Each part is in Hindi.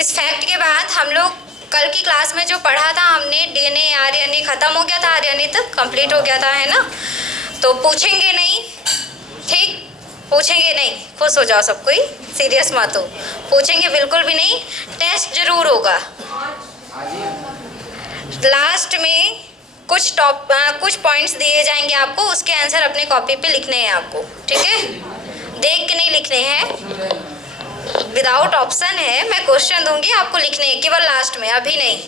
इस फैक्ट के बाद हम लोग कल की क्लास में जो पढ़ा था हमने, डीएनए आरएनए ख़त्म हो गया था, आरएनए तक कंप्लीट हो गया था, है ना। तो पूछेंगे नहीं, ठीक, पूछेंगे नहीं, खुश हो जाओ सब कोई, सीरियस मत हो, पूछेंगे बिल्कुल भी नहीं, टेस्ट जरूर होगा। लास्ट में कुछ पॉइंट्स दिए जाएंगे आपको, उसके आंसर अपने कॉपी पे लिखने हैं आपको, ठीक है, देख के नहीं लिखने हैं, विदाउट ऑप्शन है, मैं क्वेश्चन दूंगी आपको लिखने हैं केवल लास्ट में, अभी नहीं,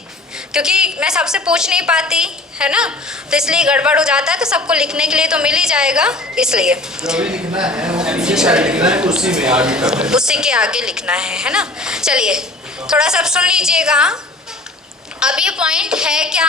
क्योंकि मैं सबसे पूछ नहीं पाती, है ना, तो इसलिए गड़बड़ हो जाता है, तो सबको लिखने के लिए तो मिल ही जाएगा, इसलिए लिखना है वो पीछे साइड लिखना है, उसी में आगे करना है, उसी के आगे लिखना है ना। चलिए थोड़ा सा सुन लीजिएगा। अब ये पॉइंट है क्या,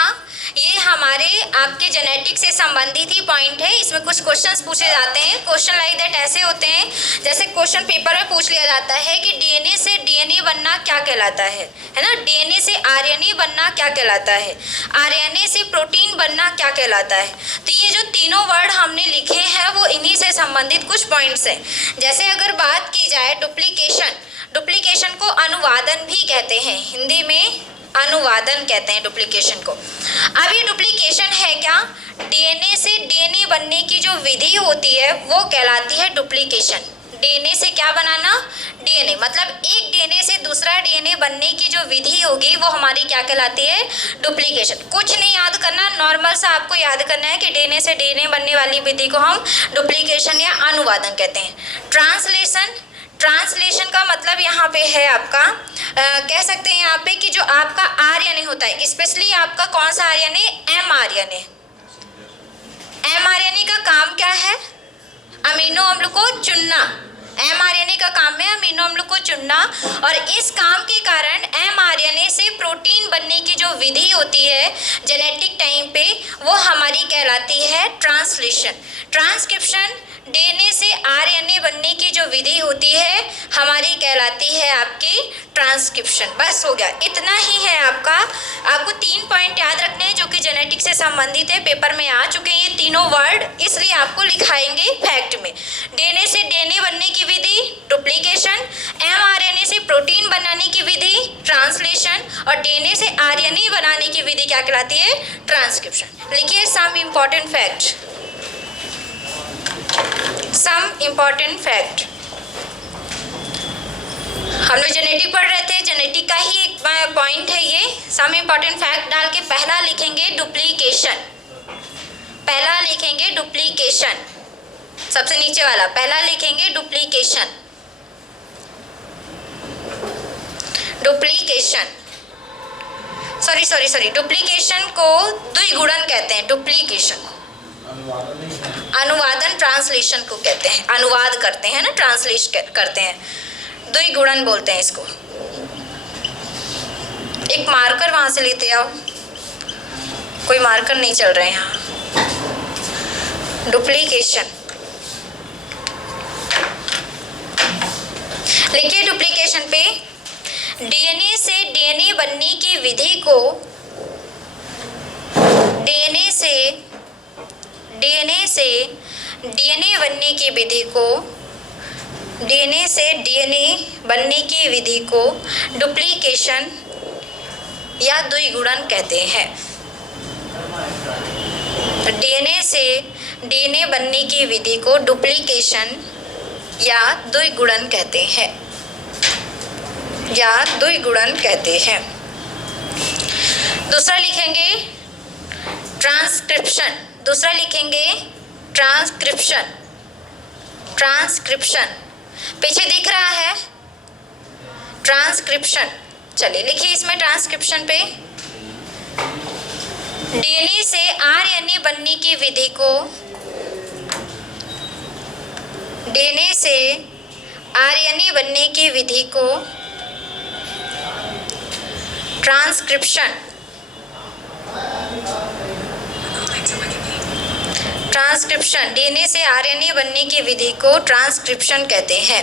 ये हमारे आपके जेनेटिक से संबंधित ही पॉइंट है। इसमें कुछ क्वेश्चंस पूछे जाते हैं, क्वेश्चन लाइक दैट ऐसे होते हैं, जैसे क्वेश्चन पेपर में पूछ लिया जाता है कि डीएनए से डीएनए बनना क्या कहलाता है ना, डीएनए से आरएनए बनना क्या कहलाता है, आरएनए से प्रोटीन बनना क्या कहलाता है। तो ये जो तीनों वर्ड हमने लिखे हैं वो इन्हीं से संबंधित कुछ पॉइंट्स हैं। जैसे अगर बात की जाए डुप्लीकेशन को अनुवादन भी कहते हैं, हिंदी में अनुवादन कहते हैं डुप्लीकेशन को। अब ये डुप्लीकेशन है क्या, डीएनए से डीएनए बनने की जो विधि होती है वो कहलाती है डुप्लीकेशन। डीएनए से क्या बनाना, डीएनए मतलब एक डीएनए से दूसरा डीएनए बनने की जो विधि होगी वो हमारी क्या कहलाती है, डुप्लीकेशन। कुछ नहीं याद करना, नॉर्मल सा आपको याद करना है कि डीएनए से डीएनए बनने वाली विधि को हम डुप्लीकेशन या अनुवादन कहते हैं। ट्रांसलेशन का मतलब यहाँ पे है आपका कह सकते हैं यहाँ पे कि जो आपका आरएनए होता है, स्पेशली आपका कौन सा आरएनए, एमआरएनए। एमआरएनए का काम क्या है, अमीनो अम्ल को चुनना। एमआरएनए का काम है अमीनो अम्ल को चुनना, और इस काम के कारण एमआरएनए से प्रोटीन बनने की जो विधि होती है जेनेटिक टाइम पे वो हमारी कहलाती है ट्रांसलेशन। ट्रांसक्रिप्शन, डीएनए से आरएनए बनने की जो विधि होती है हमारी कहलाती है आपकी ट्रांसक्रिप्शन। बस हो गया, इतना ही है आपका। आपको 3 पॉइंट याद रखने हैं जो कि जेनेटिक से संबंधित है, पेपर में आ चुके हैं ये तीनों वर्ड, इसलिए आपको लिखाएंगे फैक्ट में। डीएनए से डीएनए बनने की विधि डुप्लीकेशन, एमआरएनए से प्रोटीन बनाने की विधि ट्रांसलेशन, और डीएनए से आरएनए बनाने की विधि क्या कहलाती है, ट्रांसक्रिप्शन। लिखिए some important fact, some important fact. हम लोग जेनेटिक पढ़ रहे थे, जेनेटिक का ही एक पॉइंट है ये। सम इम्पॉर्टेंट फैक्ट डाल के पहला लिखेंगे डुप्लीकेशन, पहला लिखेंगे डुप्लीकेशन, सबसे नीचे वाला पहला लिखेंगे डुप्लीकेशन। डुप्लीकेशन सॉरी डुप्लीकेशन को द्विगुणन कहते हैं। डुप्लीकेशन अनुवादन ट्रांसलेशन को कहते हैं, अनुवाद करते हैं ना, ट्रांसलेट करते हैं, द्विगुणन बोलते हैं इसको। एक मार्कर वहां से लेते आओ, कोई मार्कर नहीं चल रहे हैं यहाँ। डुप्लीकेशन लिखिए, डुप्लीकेशन पे डीएनए से डीएनए बनने की विधि को डीएनए से डीएनए बनने की विधि को डीएनए से डीएनए बनने की विधि को डुप्लीकेशन या द्विगुणन कहते हैं। डीएनए से डीएनए बनने की विधि को डुप्लीकेशन या द्विगुणन कहते हैं, या द्विगुणन कहते हैं। दूसरा लिखेंगे ट्रांसक्रिप्शन, दूसरा लिखेंगे ट्रांसक्रिप्शन। ट्रांसक्रिप्शन पीछे दिख रहा है, ट्रांसक्रिप्शन। चलिए लिखिए इसमें ट्रांसक्रिप्शन पे डीएनए से आरएनए बनने की विधि को डीएनए से आरएनए बनने की विधि को ट्रांसक्रिप्शन डीएनए से आरएनए बनने की विधि को ट्रांसक्रिप्शन कहते हैं।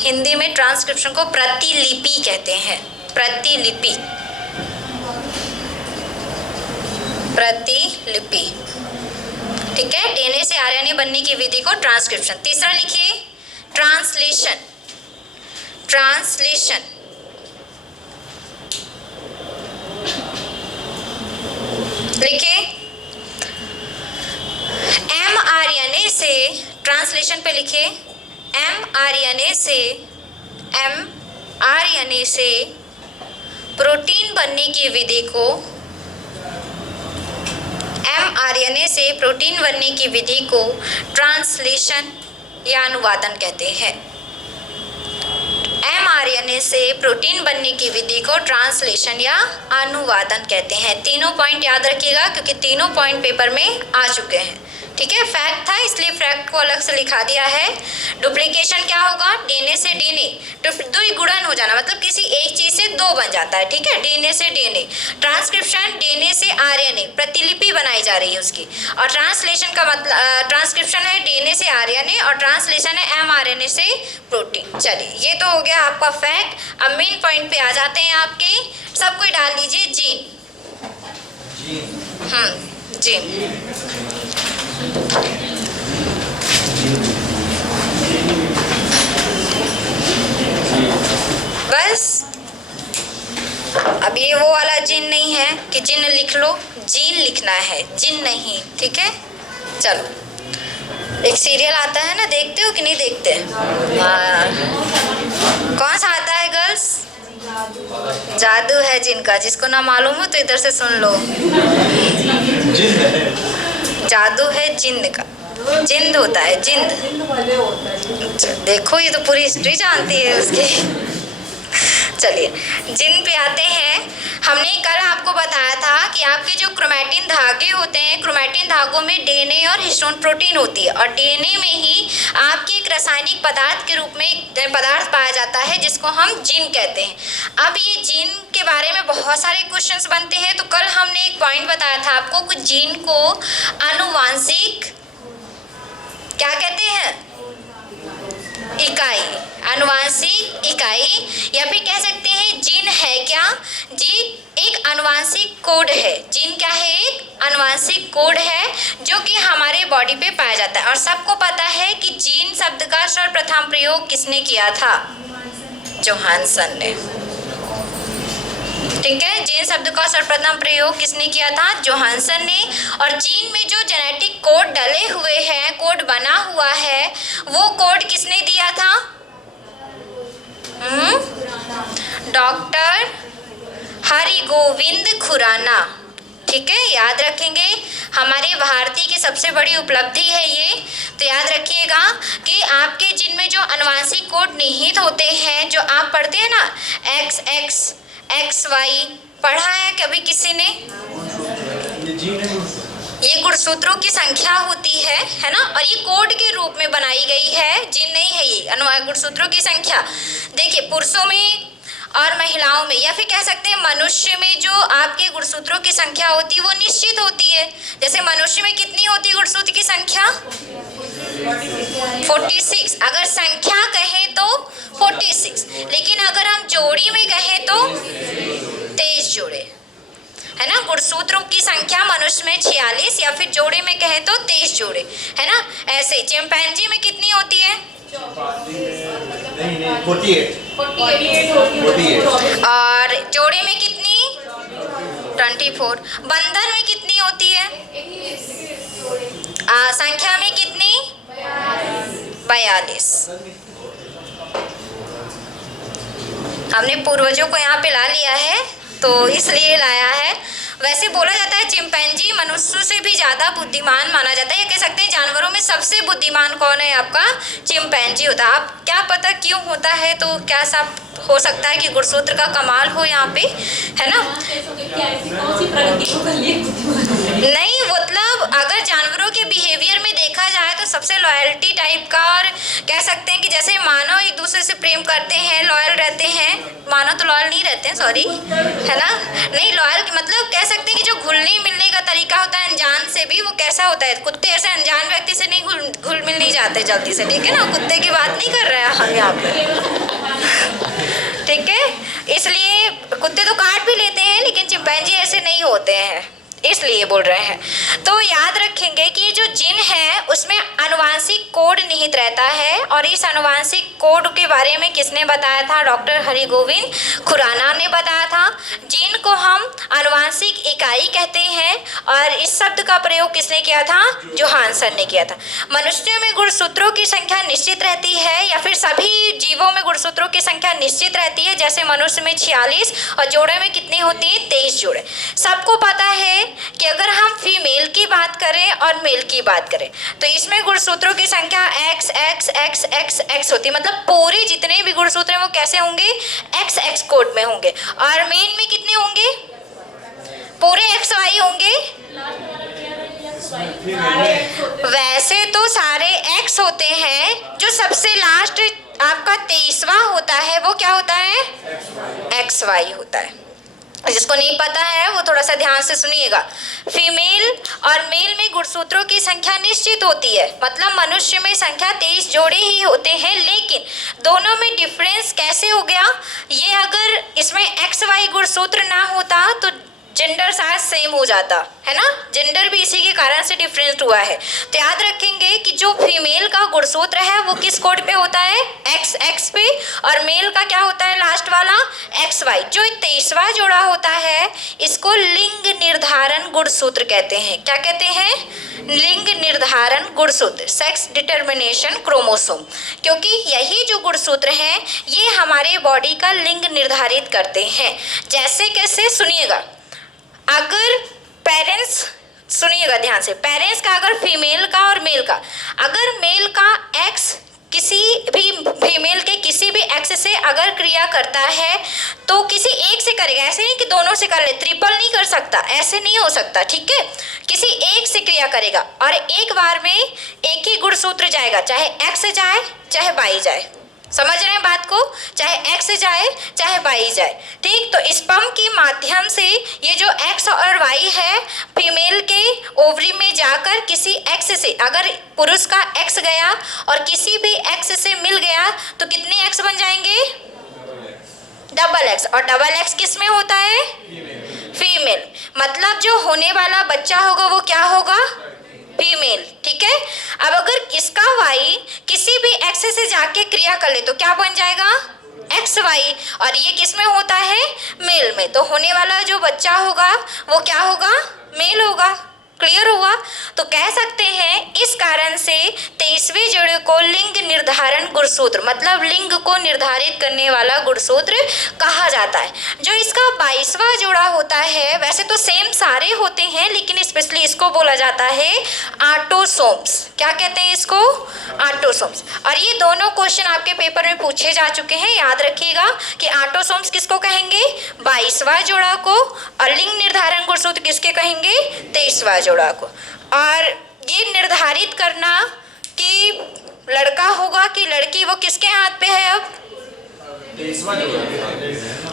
हिंदी में ट्रांसक्रिप्शन को प्रतिलिपि कहते हैं, प्रतिलिपि, प्रतिलिपि, ठीक है। डीएनए से आरएनए बनने की विधि को ट्रांसक्रिप्शन। तीसरा लिखिए ट्रांसलेशन, ट्रांसलेशन लिखे mRNA से प्रोटीन बनने की विधि को mRNA से प्रोटीन बनने की विधि को ट्रांसलेशन या अनुवादन कहते हैं। mRNA से प्रोटीन बनने की विधि को ट्रांसलेशन या अनुवादन कहते हैं। तीनों पॉइंट याद रखिएगा क्योंकि तीनों पॉइंट पेपर में आ चुके हैं। ठीक है, फैक्ट था इसलिए फैक्ट को अलग से लिखा दिया है। डुप्लीकेशन क्या होगा? डीएनए से डीएनए, द्विगुणन हो जाना, मतलब किसी एक चीज से दो बन जाता है। ठीक है, डीएनए से डीएनए। ट्रांसक्रिप्शन, डीएनए से आरएनए, प्रतिलिपि बनाई जा रही है उसकी। और ट्रांसलेशन का मतलब, ट्रांसक्रिप्शन है डीएनए से आरएनए और ट्रांसलेशन है एमआरएनए से प्रोटीन। चलिए, ये तो हो गया आपका फैक्ट। अब मेन पॉइंट पे आ जाते हैं आपके। सब कोई डाल दीजिए जीन। जीन। बस अब ये वो वाला जिन नहीं है कि जिन लिख लो, जीन लिखना है, जिन नहीं। ठीक है, चलो। एक सीरियल आता है ना, देखते हो कि नहीं देखते? कौन सा आता है गर्ल्स? जादू है जिनका। जिसको ना मालूम हो तो इधर से सुन लो। जादू है जिन्न का। जिंद होता है, जिंद। देखो, ये तो पूरी हिस्ट्री जानती है उसकी। चलिए, जिन पे आते हैं। हमने कल आपको बताया था कि आपके जो क्रोमैटिन धागे होते हैं, क्रोमैटिन धागों में डीएनए और हिस्टोन प्रोटीन होती है और डीएनए में ही आपके एक रासायनिक पदार्थ के रूप में एक पदार्थ पाया जाता है जिसको हम जीन कहते हैं। अब ये जीन के बारे में बहुत सारे क्वेश्चंस बनते हैं। तो कल हमने एक पॉइंट बताया था आपको, कुछ जीन को अनुवांशिक क्या कहते हैं? इकाई, अनुवांशिक इकाई, या फिर कह सकते हैं जीन है क्या? जीन एक अनुवांशिक कोड है। जीन क्या है? एक अनुवांशिक कोड है जो कि हमारे बॉडी पे पाया जाता है। और सबको पता है कि जीन शब्द का सर्वप्रथम प्रयोग किसने किया था? जोहानसन ने। ठीक है, जीन शब्द का सर्वप्रथम प्रयोग किसने किया था? जोहानसन ने। और जीन में जो जेनेटिक कोड डले हुए हैं, कोड बना हुआ है, वो कोड किसने दिया था? डॉक्टर हरिगोविंद खुराना। ठीक है, याद रखेंगे। हमारे भारतीय की सबसे बड़ी उपलब्धि है ये। तो याद रखिएगा कि आपके जीन में जो अनुवांशिक कोड निहित होते हैं, जो आप पढ़ते हैं ना, XX XY, पढ़ा है कभी किसी ने? ये गुणसूत्रों की संख्या होती है ना, और ये कोड के रूप में बनाई गई है। जीन नहीं है ये, गुणसूत्रों की संख्या। देखिए, पुरुषों में और महिलाओं में, या फिर कह सकते हैं मनुष्य में, जो आपके गुणसूत्रों की संख्या होती है वो निश्चित होती है। जैसे मनुष्य में कितनी होती है गुणसूत्र की संख्या? 46। अगर संख्या कहें तो 46, लेकिन अगर हम जोड़ी में कहें तो 23 जोड़े, है ना। गुणसूत्रों की संख्या मनुष्य में 46, या फिर जोड़े में कहें तो 23 जोड़े, है ना। ऐसे चिंपैंजी में कितनी होती है? 48। और जोड़े में कितनी? 24। बंधन में कितनी होती है? संख्या में कितनी? 42। हमने पूर्वजों को यहाँ पे ला लिया है तो इसलिए लाया है। वैसे बोला जाता है चिंपैंजी मनुष्य से भी ज़्यादा बुद्धिमान माना जाता है, या कह सकते हैं जानवरों में सबसे बुद्धिमान कौन है? आपका चिंपैंजी होता है। आप क्या पता क्यों होता है, तो क्या सब हो सकता है कि गुणसूत्र का कमाल हो यहाँ पे, है ना। नहीं, मतलब अगर जानवरों के बिहेवियर में देखा जाए तो सबसे लॉयल्टी टाइप का, और कह सकते हैं कि जैसे मानव एक दूसरे से प्रेम करते हैं, लॉयल रहते हैं। मानव तो लॉयल नहीं रहते हैं, सॉरी, है ना। नहीं, लॉयल मतलब कह सकते हैं कि जो घुलने मिलने का तरीका होता है अनजान से भी, वो कैसा होता है? कुत्ते ऐसे अनजान व्यक्ति से नहीं घुल मिल नहीं जाते जल्दी से, ठीक है ना। कुत्ते की बात नहीं कर रहे हैं हम यहाँ पे, ठीक है। इसलिए कुत्ते तो काट भी लेते हैं, लेकिन चिंपैंजी ऐसे नहीं होते हैं, इसलिए बोल रहे हैं। तो याद रखेंगे कि जो जीन है उसमें आनुवांशिक कोड निहित रहता है, और इस आनुवांशिक कोड के बारे में किसने बताया था? डॉक्टर हरिगोविंद खुराना ने बताया था। जीन को हम आनुवांशिक इकाई कहते हैं और इस शब्द का प्रयोग किसने किया था? जोहानसन ने किया था। मनुष्यों में गुणसूत्रों की संख्या निश्चित रहती है या फिर सभी जीवों में गुणसूत्रों की संख्या निश्चित रहती है? जैसे मनुष्य में 46 और जोड़े में कितनी होती है? 23 जोड़े। सबको पता है कि अगर हम फीमेल की बात करें और मेल की बात करें तो इसमें गुणसूत्रों की संख्या x x x x x होती है, मतलब पूरे जितने भी गुणसूत्र हैं वो कैसे होंगे? x x कोड में होंगे। और मेन में कितने होंगे? पूरे XY होंगे। वैसे तो सारे X होते हैं, जो सबसे लास्ट आपका 23वां होता है वो क्या होता है? XY होता है। जिसको नहीं पता है वो थोड़ा सा ध्यान से सुनिएगा। फीमेल और मेल में गुणसूत्रों की संख्या निश्चित होती है, मतलब मनुष्य में संख्या 23 जोड़े ही होते हैं, लेकिन दोनों में डिफरेंस कैसे हो गया? ये अगर इसमें XY गुणसूत्र ना होता तो जेंडर शायद सेम हो जाता है ना, जेंडर भी इसी के कारण से डिफरेंस हुआ है। तो याद रखेंगे कि जो फीमेल का गुणसूत्र है वो किस कोड पे होता है? XX पे, और मेल का क्या होता है लास्ट वाला? XY। जो 23वां जोड़ा होता है इसको लिंग निर्धारण गुणसूत्र कहते हैं। क्या कहते हैं? लिंग निर्धारण गुणसूत्र, सेक्स डिटर्मिनेशन क्रोमोसोम, क्योंकि यही जो गुणसूत्र हैं ये हमारे बॉडी का लिंग निर्धारित करते हैं। जैसे कैसे? सुनिएगा। अगर पेरेंट्स, सुनिएगा ध्यान से, पेरेंट्स का अगर फीमेल का और मेल का, अगर मेल का X किसी भी फीमेल के किसी भी X से अगर क्रिया करता है तो किसी एक से करेगा, ऐसे नहीं कि दोनों से कर ले, ट्रिपल नहीं कर सकता, ऐसे नहीं हो सकता, ठीक है? किसी एक से क्रिया करेगा और एक बार में एक ही गुणसूत्र जाएगा, चाहे X जाए चाहे Y जाए। समझ रहे हैं बात को? चाहे X जाए चाहे Y जाए, ठीक? तो स्पर्म के माध्यम से ये जो X और Y है फीमेल के ओवरी में जाकर किसी X से, अगर पुरुष का X गया और किसी भी X से मिल गया तो कितने X बन जाएंगे? Double X। और डबल X किस में होता है? फीमेल। मतलब जो होने वाला बच्चा होगा वो क्या होगा? फीमेल, ठीक है? अब अगर इसका Y किसी भी X से जाके क्रिया कर ले तो क्या बन जाएगा? XY। और ये किस में होता है? मेल में। तो होने वाला जो बच्चा होगा वो क्या होगा? मेल होगा। क्लियर हुआ? तो कह सकते हैं इस कारण से 23वें जोड़े को लिंग निर्धारण गुणसूत्र, मतलब लिंग को निर्धारित करने वाला गुणसूत्र कहा जाता है। जो इसका 22वां जोड़ा होता है, वैसे तो सेम सारे होते हैं लेकिन स्पेशली इसको बोला जाता है ऑटोसोम्स। क्या कहते हैं इसको? ऑटोसोम्स। और ये दोनों क्वेश्चन आपके पेपर में पूछे जा चुके हैं, याद रखिएगा कि ऑटोसोम्स किसको कहेंगे? 22वां जोड़ा को, और लिंग निर्धारण गुणसूत्र किसके कहेंगे? 23वां जोड़ा को। और ये निर्धारित करना कि लड़का होगा कि लड़की वो किसके हाथ पे है? अब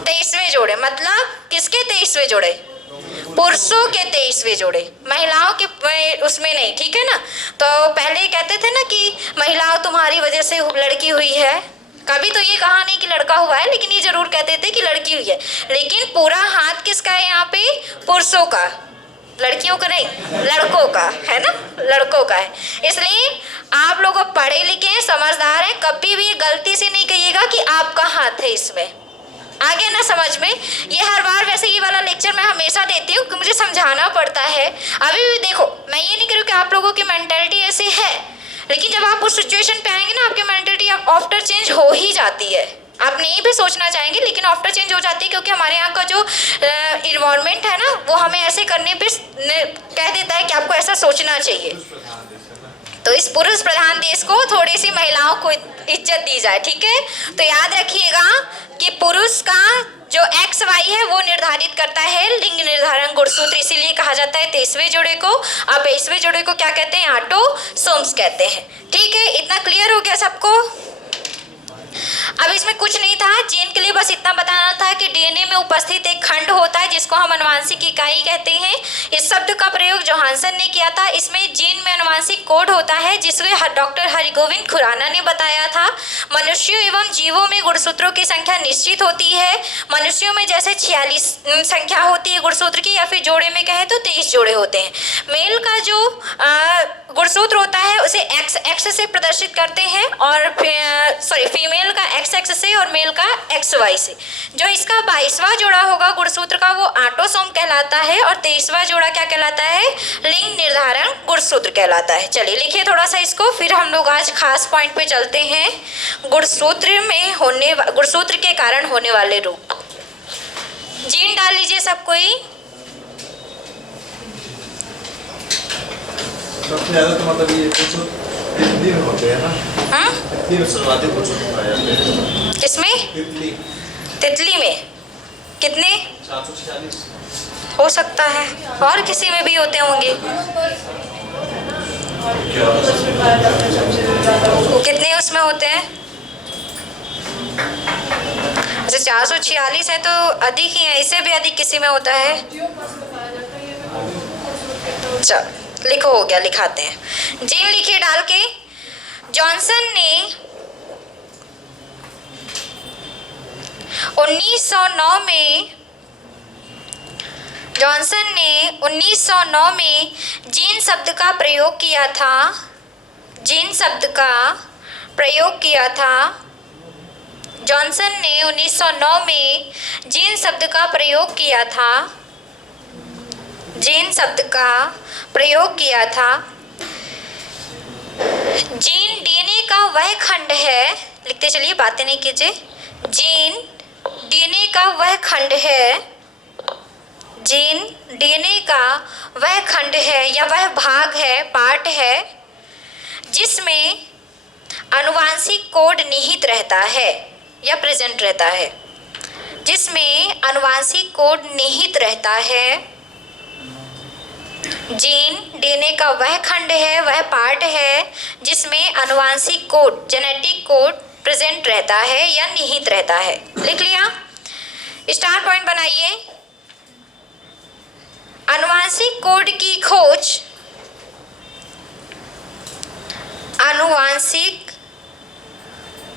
23वें जोड़े, मतलब किसके 23वें जोड़े? पुरुषों के 23वें जोड़े, महिलाओं के उसमें नहीं, ठीक है ना? तो पहले कहते थे ना कि महिलाओं तुम्हारी वजह से लड़की हुई है, कभी तो ये कहा नहीं कि लड़का हुआ है, लेकिन ये जरूर कहते थे कि लड़की हुई है। लेकिन पूरा हाथ किसका है यहाँ पे? पुरुषों का, लड़कियों का नहीं, लड़कों का है ना, लड़कों का है। इसलिए आप लोग पढ़े लिखे हैं, समझदार हैं, कभी भी गलती से नहीं कहिएगा कि आपका हाथ है इसमें। आ गया ना समझ में? ये हर बार वैसे ये वाला लेक्चर मैं हमेशा देती हूँ कि मुझे समझाना पड़ता है। अभी भी देखो, मैं ये नहीं कह रही हूँ कि आप लोगों की मेंटालिटी ऐसी है, लेकिन जब आप उस सिचुएशन पे आएंगे ना आपकी मेंटालिटी आफ्टर चेंज हो ही जाती है। आप नहीं भी सोचना चाहेंगे लेकिन आफ्टर चेंज हो जाती है, क्योंकि हमारे यहाँ का जो इन्वायरमेंट है ना वो हमें ऐसे करने पे कह देता है कि आपको ऐसा सोचना चाहिए। तो इस पुरुष प्रधान देश को थोड़ी सी महिलाओं को इज्जत दी जाए, ठीक है? तो याद रखिएगा कि पुरुष का जो XY है वो निर्धारित करता है लिंग निर्धारण गुणसूत्र, इसीलिए कहा जाता है 23वें जोड़े को। अब 22वें जोड़े को क्या कहते हैं? ऑटोसोम्स कहते हैं, ठीक है? इतना क्लियर हो गया सबको? अब इसमें कुछ नहीं था, जीन के लिए बस इतना बताना था कि डीएनए में उपस्थित एक खंड होता है जिसको हम आनुवांशिक इकाई कहते हैं। इस शब्द का प्रयोग जोहानसन ने किया था। इसमें जीन में आनुवांशिक कोड होता है जिसको डॉक्टर हरिगोविंद खुराना ने बताया था। मनुष्यों एवं जीवों में गुणसूत्रों की संख्या निश्चित होती है। मनुष्यों में जैसे 46 संख्या होती है गुणसूत्र की, या फिर जोड़े में कहे तो 23 जोड़े होते हैं। मेल का जो गुणसूत्र होता है उसे एक्स से प्रदर्शित करते हैं, और फीमेल का XX से और मेल का XY से। जो इसका 22वां जोड़ा होगा गुणसूत्र का वो ऑटोसोम कहलाता है और 23वां जोड़ा क्या कहलाता है, लिंग निर्धारण गुणसूत्र कहलाता है। चलिए लिखिए थोड़ा सा इसको, फिर हम लोग आज खास पॉइंट पे चलते हैं। गुणसूत्र के कारण होने वाले रोग। जीन डाल लीजिए सब कोई। सबसे ज़्यादा तो मतलब ये कुछ तितली में होते हैं ना, तितली में सर्वाधिक कुछ पाए जाते हैं। किसमें? तितली में कितने? 446 हो सकता है, और किसी में भी होते होंगे। कितने उसमें होते हैं? अच्छा 446 है तो अधिक ही है, इससे भी अधिक किसी में होता है। चल लिखो, हो गया, लिखाते हैं। जीन लिखिए डाल के। जॉनसन ने 1909 में जीन शब्द का प्रयोग किया था। जीन शब्द का प्रयोग किया था। जॉनसन ने 1909 में जीन शब्द का प्रयोग किया था। जीन शब्द का प्रयोग किया था। जीन डीएनए का वह खंड है, लिखते चलिए, बातें नहीं कीजिए। जीन डीएनए का वह खंड है, जीन डीएनए का वह खंड है या वह भाग है, पार्ट है, जिसमें आनुवांशिक कोड निहित रहता है या प्रेजेंट रहता है। जिसमें आनुवांशिक कोड निहित रहता है। जीन डीएनए का वह खंड है, वह पार्ट है, जिसमें आनुवांशिक कोड, जेनेटिक कोड प्रेजेंट रहता है या निहित रहता है। लिख लिया? स्टार पॉइंट बनाइए। आनुवांशिक कोड की खोज, आनुवांशिक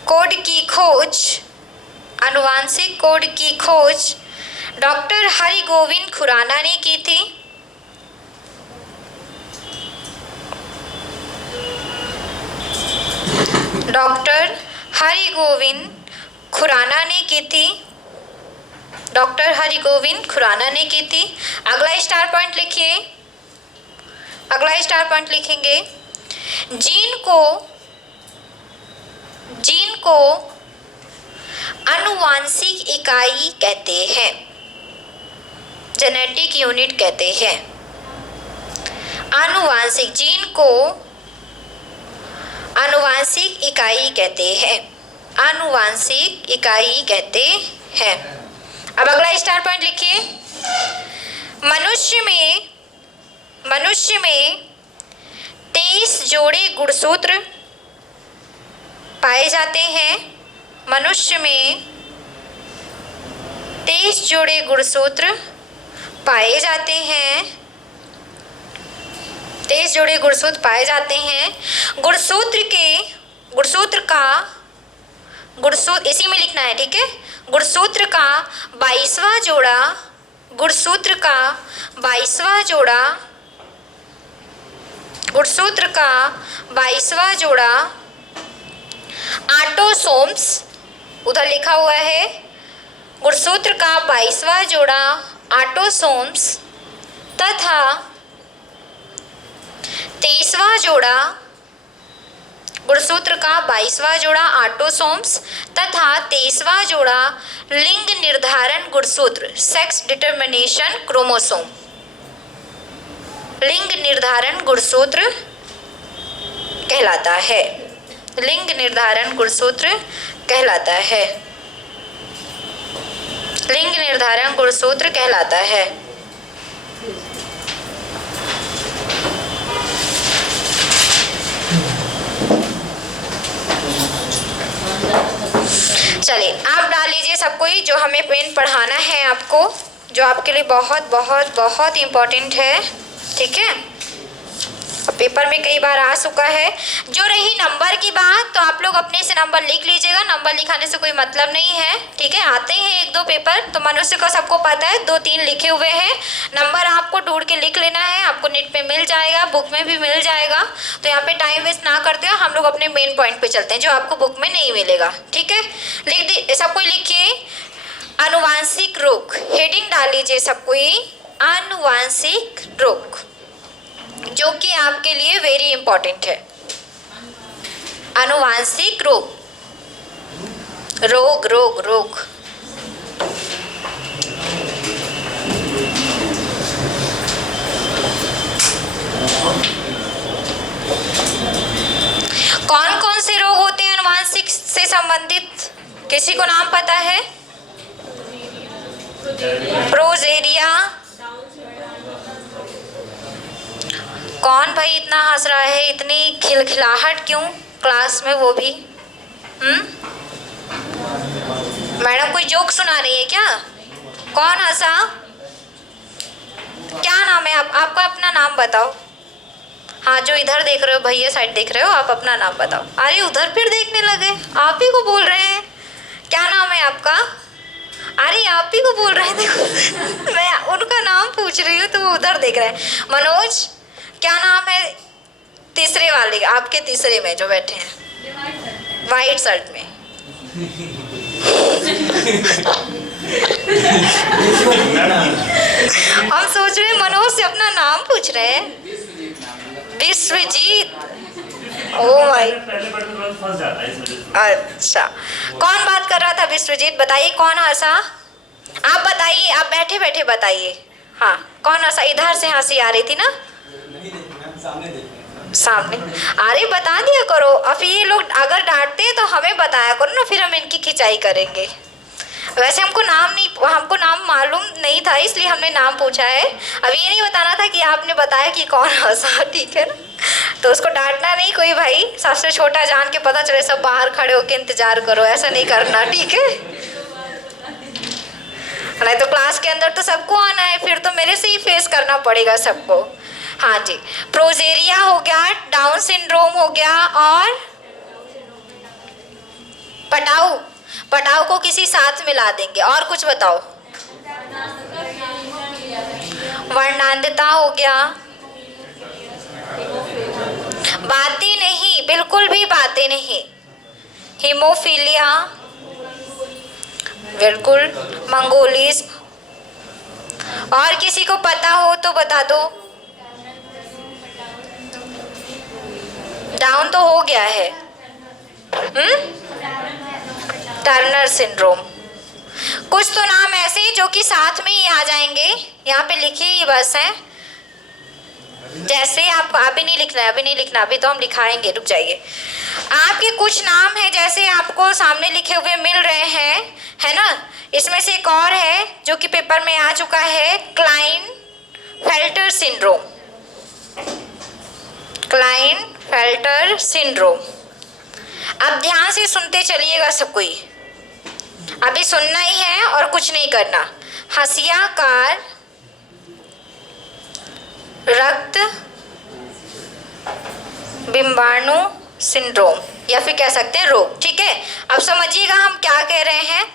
कोड की खोज, आनुवांशिक कोड की खोज डॉक्टर हरिगोविंद खुराना ने की थी। डॉक्टर हरिगोविंद खुराना ने की थी। डॉक्टर हरिगोविंद खुराना ने की थी। अगला स्टार पॉइंट लिखिए। अगला स्टार पॉइंट लिखेंगे। जीन को आनुवांशिक इकाई कहते हैं, जेनेटिक यूनिट कहते हैं। आनुवांशिक, जीन को आनुवांशिक इकाई कहते हैं। आनुवांशिक इकाई कहते हैं। अब अगला स्टार पॉइंट लिखिए। मनुष्य में 23 जोड़े गुणसूत्र पाए जाते हैं। मनुष्य में 23 जोड़े गुणसूत्र पाए जाते हैं। 23 जोड़े गुणसूत्र पाए जाते हैं। गुणसूत्र इसी में लिखना है, ठीक है। गुणसूत्र का 22वां जोड़ा, गुणसूत्र का 22वां जोड़ा, गुणसूत्र का 22वां जोड़ा ऑटोसोम्स, उधर लिखा हुआ है। गुणसूत्र का 22वां जोड़ा ऑटोसोम्स तथा 23वां जोड़ा, गुणसूत्र का 22वां जोड़ा ऑटोसोम्स तथा 23वां जोड़ा लिंग निर्धारण गुणसूत्र, सेक्स डिटर्मिनेशन क्रोमोसोम, लिंग निर्धारण गुणसूत्र कहलाता है। लिंग निर्धारण गुणसूत्र कहलाता है। लिंग निर्धारण गुणसूत्र कहलाता है। चलिए आप डाल लीजिए सब कोई, जो हमें पेन पढ़ाना है आपको, जो आपके लिए बहुत बहुत बहुत इम्पोर्टेंट है, ठीक है। पेपर में कई बार आ चुका है। जो रही नंबर की बात, तो आप लोग अपने से नंबर लिख लीजिएगा। नंबर लिखाने से कोई मतलब नहीं है, ठीक है। आते हैं 1-2 पेपर, तो मनुष्य का सबको पता है 2-3 लिखे हुए हैं। नंबर आपको ढूंढ के लिख लेना है, आपको नेट पे मिल जाएगा, बुक में भी मिल जाएगा। तो यहाँ पे टाइम वेस्ट ना करते हो, हम लोग अपने मेन पॉइंट पे चलते हैं, जो आपको बुक में नहीं मिलेगा, ठीक है। लिख दी, सब कोई लिखिए। आनुवांशिक रोग, हेडिंग डाल उठा लीजिए सब कोई। आनुवांशिक रोग, जो कि आपके लिए वेरी इंपॉर्टेंट है। आनुवांशिक रोग, रोग रोग रोग। कौन कौन से रोग होते हैं आनुवांशिक से संबंधित? किसी को नाम पता है? प्रोजेरिया। कौन भाई इतना हंस रहा है, इतनी खिलखिलाहट क्यों क्लास में, वो भी? मैडम कोई जोक सुना रही है क्या? कौन हंसा? क्या नाम है आपका? अपना नाम बताओ। हाँ, जो इधर देख रहे हो, भैया साइड देख रहे हो, आप अपना नाम बताओ। अरे उधर फिर देखने लगे, आप ही को बोल रहे हैं। क्या नाम है आपका? अरे आप ही को बोल रहे हैं, देखो मैं उनका नाम पूछ रही हूँ तो वो उधर देख रहे हैं। मनोज, क्या नाम है तीसरे वाले, आपके तीसरे में जो बैठे हैं वाइट शर्ट में? हम सोच रहे हैं मनोज से अपना नाम पूछ रहे हैं। विश्वजीत। ओ भाई, अच्छा कौन बात कर रहा था? विश्वजीत, बताइए कौन हंसा? आप बताइए, आप बैठे बैठे बताइए। हाँ, कौन हंसा? इधर से हंसी आ रही थी ना? सामने। अरे बता दिया करो, अब ये लोग अगर डांटते हैं तो हमें बताया करो ना, फिर हम इनकी खिंचाई करेंगे। वैसे हमको नाम मालूम नहीं था, इसलिए हमने नाम पूछा है। अब ये नहीं बताना था कि आपने बताया कि कौन हंसा, ठीक है ना? तो उसको डांटना नहीं कोई भाई, सबसे छोटा जान के पता चले सब बाहर खड़े होके इंतजार करो, ऐसा नहीं करना, ठीक है? नहीं तो क्लास के अंदर तो सबको आना है, फिर तो मेरे से ही फेस करना पड़ेगा सबको। हाँ जी, प्रोजेरिया हो गया, डाउन सिंड्रोम हो गया, और पटाऊ को किसी साथ मिला देंगे। और कुछ बताओ? वर्णांधता हो गया। बातें नहीं, बिल्कुल भी बातें नहीं। हीमोफीलिया, बिल्कुल। मंगोलिज्म। और किसी को पता हो तो बता दो। डाउन तो हो गया है। Turner syndrome. कुछ तो नाम ऐसे जो कि साथ में ही आ जाएंगे, यहाँ पे लिखिए, ये बस है। जैसे आप अभी नहीं लिखना है, अभी तो हम लिखाएंगे, रुक जाइए। आपके कुछ नाम है जैसे आपको सामने लिखे हुए मिल रहे हैं, है ना? इसमें से एक और है जो कि पेपर में आ चुका है, क्लाइनफेल्टर सिंड्रोम। Klinefelter syndrome. अब ध्यान से सुनते चलिएगा सब कोई, अभी सुनना ही है और कुछ नहीं करना। हसियाकार रक्त बिंबाणु सिंड्रोम, या फिर कह सकते हैं रोग, ठीक है? अब समझिएगा हम क्या कह रहे हैं।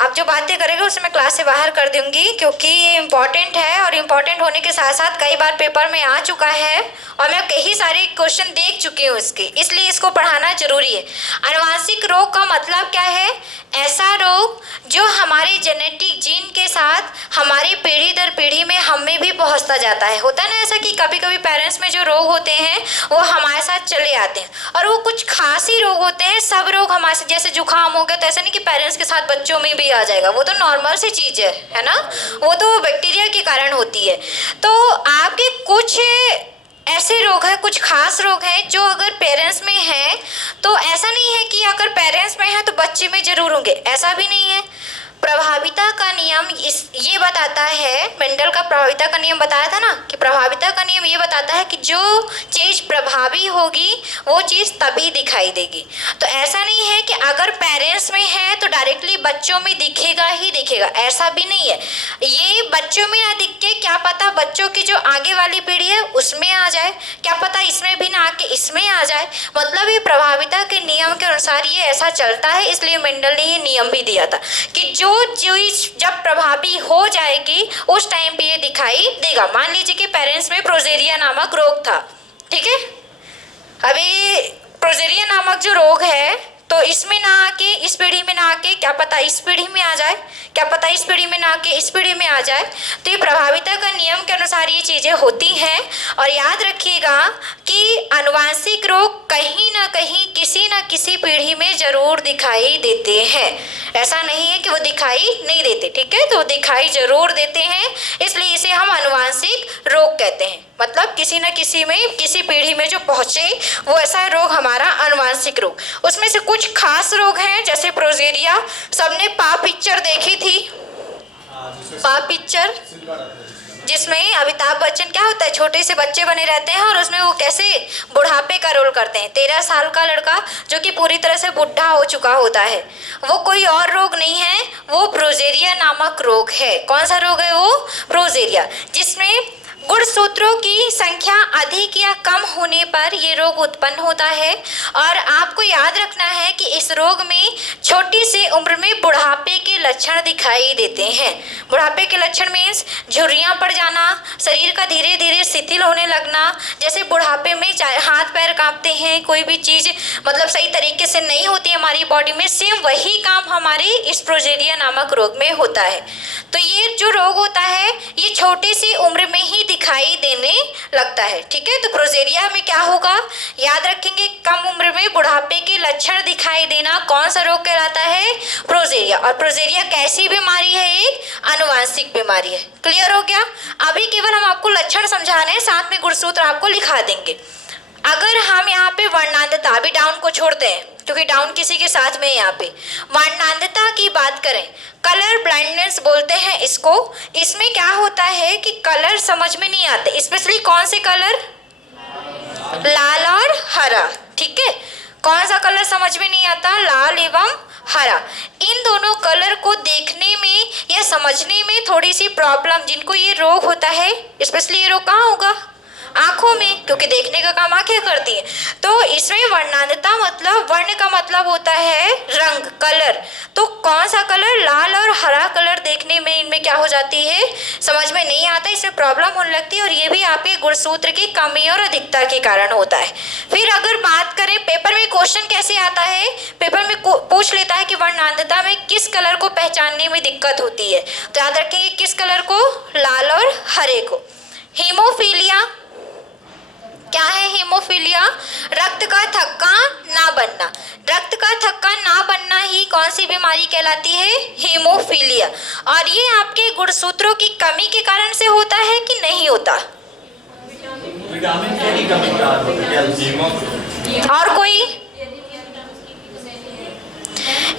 अब जो बातें करेंगे उसे मैं क्लास से बाहर कर दूंगी, क्योंकि ये इम्पॉर्टेंट है, और इम्पॉर्टेंट होने के साथ साथ कई बार पेपर में आ चुका है और मैं कई सारे क्वेश्चन देख चुकी हूँ इसके, इसलिए इसको पढ़ाना जरूरी है। आनुवांशिक रोग का मतलब क्या है? ऐसा रोग जो हमारे जेनेटिक जीन के साथ हमारी पीढ़ी दर पीढ़ी में हमें भी पहुंचता जाता है। होता है ना ऐसा कि कभी कभी पेरेंट्स में जो रोग होते हैं वो हमारे साथ चले आते हैं, और वो कुछ खास ही रोग होते हैं। सब रोग हमारे से, जैसे जुकाम हो गया तो ऐसा नहीं कि पेरेंट्स के साथ बच्चों में भी आ जाएगा, वो तो नॉर्मल सी चीज़ है ना? वो तो बैक्टीरिया के कारण होती है। तो आपके कुछ ऐसे रोग है, कुछ खास रोग हैं जो अगर पेरेंट्स में है तो ऐसा नहीं है कि अगर पेरेंट्स में है तो बच्चे में जरूर होंगे, ऐसा भी नहीं है। प्रभाविता का नियम ये बताता है, मेंडल का प्रभाविता का नियम बताया था ना, कि प्रभाविता का नियम ये बताता है कि जो चीज़ प्रभावी होगी वो चीज़ तभी दिखाई देगी। तो ऐसा नहीं है कि अगर पेरेंट्स में है तो डायरेक्टली बच्चों में दिखेगा ही दिखेगा, ऐसा भी नहीं है। ये बच्चों में ना दिख के क्या पता बच्चों की जो आगे वाली पीढ़ी है उसमें आ जाए, क्या पता इसमें भी ना आके इसमें आ जाए। मतलब ये प्रभाविता के नियम के अनुसार ये ऐसा चलता है, इसलिए मेंडल ने ये नियम भी दिया था कि जो चीज जब प्रभावी हो जाएगी उस टाइम पे ये दिखाई देगा। मान लीजिए कि पेरेंट्स में प्रोजेरिया नामक रोग था, ठीक है? अभी प्रोजेरिया नामक जो रोग है तो इसमें ना आके इस पीढ़ी में ना आके क्या पता इस पीढ़ी में आ जाए, क्या पता इस पीढ़ी में ना आके इस पीढ़ी में आ जाए। तो ये प्रभाविता का नियम के अनुसार ये चीज़ें होती हैं। और याद रखिएगा कि आनुवांशिक रोग कहीं ना कहीं किसी न किसी पीढ़ी में जरूर दिखाई देते हैं। ऐसा नहीं है कि वो दिखाई नहीं देते, ठीक है, तो दिखाई जरूर देते हैं, इसलिए इसे हम आनुवांशिक रोग कहते हैं। मतलब किसी न किसी में, किसी पीढ़ी में जो पहुंचे वो ऐसा रोग हमारा आनुवांशिक रोग। उसमें से कुछ खास रोग हैं, जैसे प्रोजेरिया। सबने पा पिक्चर देखी थी, पा पिक्चर, जिसमें अमिताभ बच्चन क्या होता है, छोटे से बच्चे बने रहते हैं और उसमें वो कैसे बुढ़ापे का रोल करते हैं। 13 साल का लड़का जो कि पूरी तरह से बुढ़ा हो चुका होता है, वो कोई और रोग नहीं है, वो प्रोजेरिया नामक रोग है। कौन सा रोग है वो? प्रोजेरिया, जिसमें गुणसूत्रों की संख्या अधिक या कम होने पर ये रोग उत्पन्न होता है। और आपको याद रखना है कि इस रोग में छोटी सी उम्र में बुढ़ापे के लक्षण दिखाई देते हैं। बुढ़ापे के लक्षण मीन्स झुर्रियाँ पड़ जाना, शरीर का धीरे धीरे शिथिल होने लगना। जैसे बुढ़ापे में हाथ पैर कांपते हैं, कोई भी चीज़ मतलब सही तरीके से नहीं होती हमारी बॉडी में, सेम वही काम हमारे इस प्रोजेरिया नामक रोग में होता है। तो ये जो रोग होता है ये छोटी सी उम्र में ही दिखाई देने लगता है, ठीक है। तो प्रोजेरिया में क्या होगा, याद रखेंगे, कम उम्र में बुढ़ापे के लक्षण दिखाई देना कौन सा रोग कहलाता है? प्रोजेरिया। और प्रोजेरिया कैसी बीमारी है? एक आनुवांशिक बीमारी है। क्लियर हो गया? अभी केवल हम आपको लक्षण समझा रहे हैं, साथ में गुणसूत्र आपको लिखा देंगे। अगर हम यहाँ पे वर्णांधता, अभी डाउन को छोड़ते हैं क्योंकि डाउन किसी के साथ में यहाँ पे, वर्णांधता की बात करें, कलर ब्लाइंडनेस बोलते हैं इसको। इसमें क्या होता है कि कलर समझ में नहीं आते, स्पेशली कौन से कलर? लाल और हरा, ठीक है। कौन सा कलर समझ में नहीं आता? लाल एवं हरा। इन दोनों कलर को देखने में या समझने में थोड़ी सी प्रॉब्लम, जिनको ये रोग होता है, स्पेशली ये रोग कहाँ होगा? आंखों में, क्योंकि देखने का काम आंखें करती हैं। तो इसमें वर्णांधता मतलब, वर्ण का मतलब होता है रंग, कलर। तो कौन सा कलर? लाल और हरा कलर देखने में इनमें क्या हो जाती है? समझ में नहीं आता, इसमें प्रॉब्लम होने लगती है। और ये भी आपके गुणसूत्र की कमी और अधिकता के कारण होता है। फिर अगर बात करें पेपर में क्वेश्चन कैसे आता है, पेपर में पूछ लेता है कि वर्णांधता में किस कलर को पहचानने में दिक्कत होती है, तो याद रखेंगे किस कलर को? लाल और हरे को। हीमोफीलिया क्या है? हीमोफीलिया रक्त का थक्का ना बनना। रक्त का थक्का ना बनना ही कौन सी बीमारी कहलाती है? हीमोफीलिया। और ये आपके गुणसूत्रों की कमी के कारण से होता है कि नहीं होता? विटामिन के की कमी के कारण होता है। और कोई?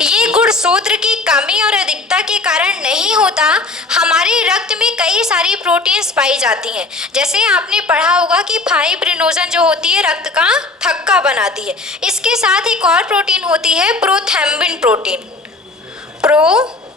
ये गुणसूत्र की कमी और अधिकता के कारण नहीं होता। हमारे रक्त में कई सारी प्रोटीन्स पाई जाती हैं। जैसे आपने पढ़ा होगा कि फाइब्रिनोजन जो होती है रक्त का थक्का बनाती है। इसके साथ एक और प्रोटीन होती है प्रोथैम्बिन प्रोटीन, प्रोथ्रोम्बिन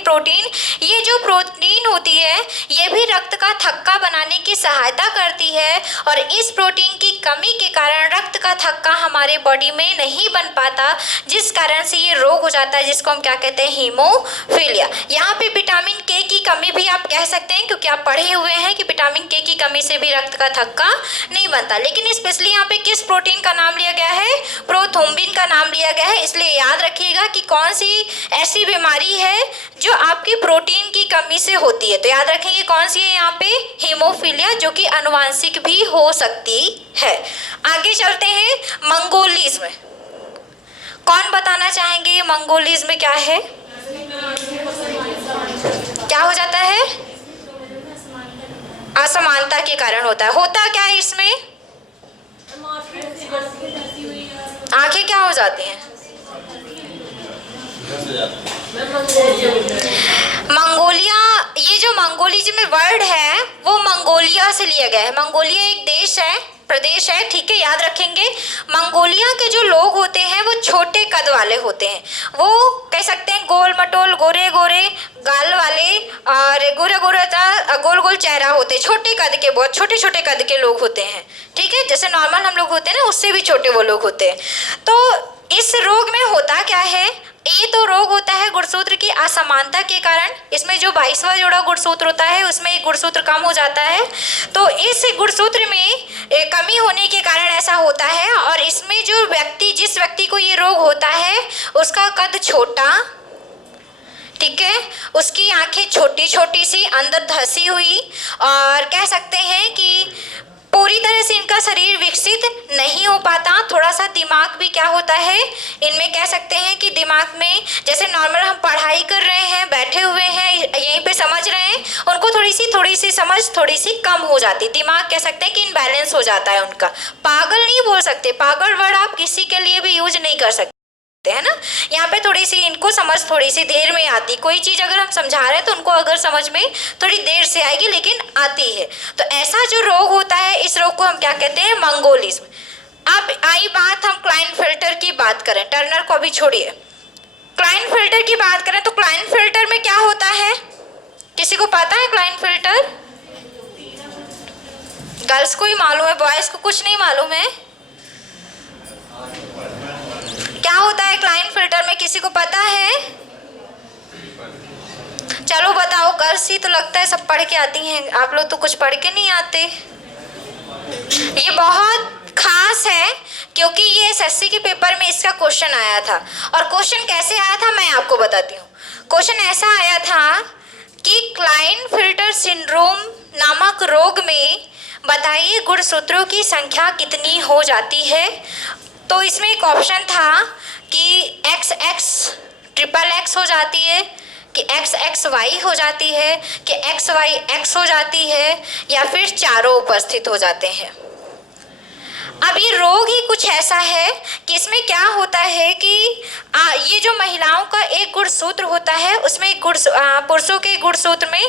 प्रोटीन। ये जो प्रोटीन होती है ये भी रक्त का थक्का बनाने की सहायता करती है। और इस प्रोटीन की कमी के कारण रक्त का थक्का हमारे बॉडी में नहीं बन पाता, जिस कारण से ये रोग हो जाता है, जिसको हम क्या कहते हैं? हीमोफीलिया। यहाँ पे विटामिन के की कमी भी आप कह सकते हैं, क्योंकि आप पढ़े हुए हैं कि विटामिन के की कमी से भी रक्त का थक्का नहीं बनता। लेकिन स्पेशली यहाँ पे किस प्रोटीन का नाम लिया गया है? प्रोथ्रोम्बिन का नाम लिया गया है। इसलिए याद रखिएगा कि कौन सी ऐसी बीमारी है जो आपकी प्रोटीन की कमी से होती है। तो याद रखेंगे कौन सी है यहाँ पे? हीमोफीलिया, जो कि आनुवांशिक भी हो सकती है। आगे चलते हैं मंगोलिज्म। कौन बताना चाहेंगे मंगोलिज्म क्या है? क्या हो जाता है? असमानता के कारण होता है। होता क्या है इसमें? आंखें क्या हो जाती हैं? मंगोलिया, ये जो मंगोलिज्म वर्ड है वो मंगोलिया से लिया गया है। मंगोलिया एक देश है, प्रदेश है, ठीक है, याद रखेंगे। मंगोलिया के जो लोग होते हैं वो छोटे कद वाले होते हैं। वो कह सकते हैं गोल मटोल, गोरे गोरे गाल वाले और गोरा गोरा गोल गोल चेहरा होते हैं। छोटे कद के, बहुत छोटे छोटे कद के लोग होते हैं, ठीक है। जैसे नॉर्मल हम लोग होते हैं ना, उससे भी छोटे वो लोग होते हैं। तो इस रोग में होता क्या है? ये तो रोग होता है गुणसूत्र की असमानता के कारण। इसमें जो 22वां जोड़ा गुणसूत्र होता है उसमें एक गुणसूत्र कम हो जाता है, तो इस गुणसूत्र में कमी होने के कारण ऐसा होता है। और इसमें जो व्यक्ति, जिस व्यक्ति को ये रोग होता है उसका कद छोटा, ठीक है, उसकी आंखें छोटी छोटी सी, अंदर धंसी हुई, और कह सकते हैं कि पूरी तरह से इनका शरीर विकसित नहीं हो पाता। थोड़ा सा दिमाग भी क्या होता है इनमें, कह सकते हैं कि दिमाग में जैसे नॉर्मल हम पढ़ाई कर रहे हैं, बैठे हुए हैं, यहीं पे समझ रहे हैं, उनको थोड़ी सी समझ थोड़ी सी कम हो जाती। दिमाग कह सकते हैं कि इनबैलेंस हो जाता है उनका। पागल नहीं बोल सकते, पागल वर्ड आप किसी के लिए भी यूज नहीं कर सकते, है ना। यहाँ पे थोड़ी सी इनको समझ थोड़ी सी देर में आती। कोई चीज़ अगर हम समझा रहे हैं तो उनको अगर समझ में थोड़ी देर से आएगी, लेकिन आती है। तो ऐसा जो रोग होता है, इस रोग को हम क्या कहते हैं, मंगोलिज्म। अब आई बात हम क्लाइनफेल्टर की बात करें, टर्नर को भी छोड़िए, क्लाइनफेल्टर की बात करें तो क्लाइनफेल्टर में क्या होता है, किसी को पता है क्लाइनफेल्टर? गर्ल्स को ही मालूम है, बॉयज को कुछ नहीं मालूम है। क्या होता है क्लाइनफेल्टर में, किसी को पता है? चलो बताओ, गर्ल्स ही तो लगता है सब पढ़ के आती हैं, आप लोग तो कुछ पढ़ के नहीं आते। ये बहुत खास है क्योंकि ये एसएससी के पेपर में इसका क्वेश्चन आया था। और क्वेश्चन कैसे आया था मैं आपको बताती हूँ। क्वेश्चन ऐसा आया था कि क्लाइनफेल्टर सिंड्रोम नामक रोग में बताइए गुणसूत्रों की संख्या कितनी हो जाती है। तो इसमें एक ऑप्शन था कि XX ट्रिपल X हो जाती है, कि XXY हो जाती है, कि XYX हो जाती है, या फिर चारों उपस्थित हो जाते हैं। अब ये रोग ही कुछ ऐसा है कि इसमें क्या होता है कि ये जो महिलाओं का एक गुणसूत्र होता है उसमें एक पुरुषों के गुणसूत्र में,